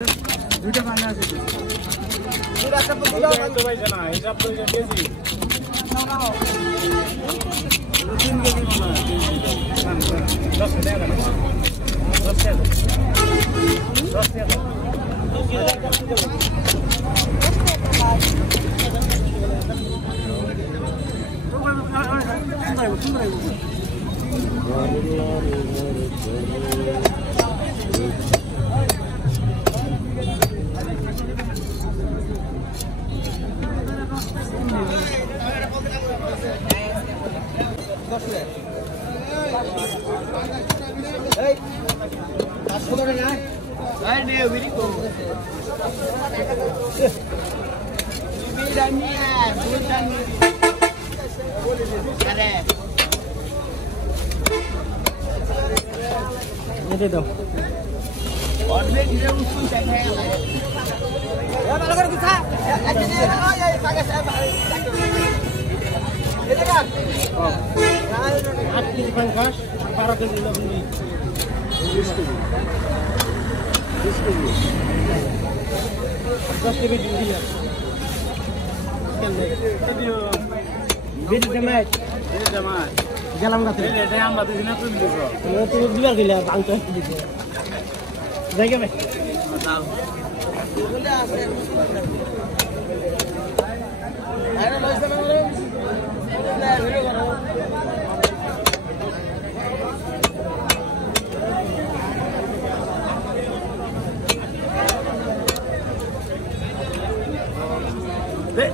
দুইটা পানি আছে পুরো একটা পুরো তো ভাই জানা হিসাব করে কেজি তিন কেজি মনে হয় 10 টাকা 10 টাকা 10 টাকা Hey, that's what I like. I know, very cool. We done here, we done. Correct. ये दे दो और ले धीरे उसको चढ़े हैं ये वाला कर कुछ है ऐसे नहीं है ये कागज है ये देखा 8 केजी पंखास 12 केजी लगनी 20 केजी 10 केजी दूरी है बिल जमात Jalan nggak tuh? Ini yang batu sini tuh bisa. Itu dua kali ya bangku gitu. Baik ya, Mas? Tahu. Ayo, Mas, sama lu. Nah, video karo. Dek.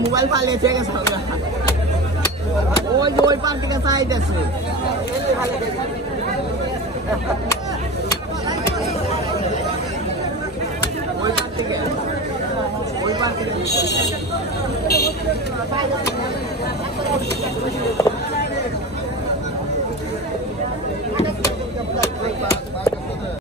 Mobile पा ले थे सब ओई party का side है ओई party के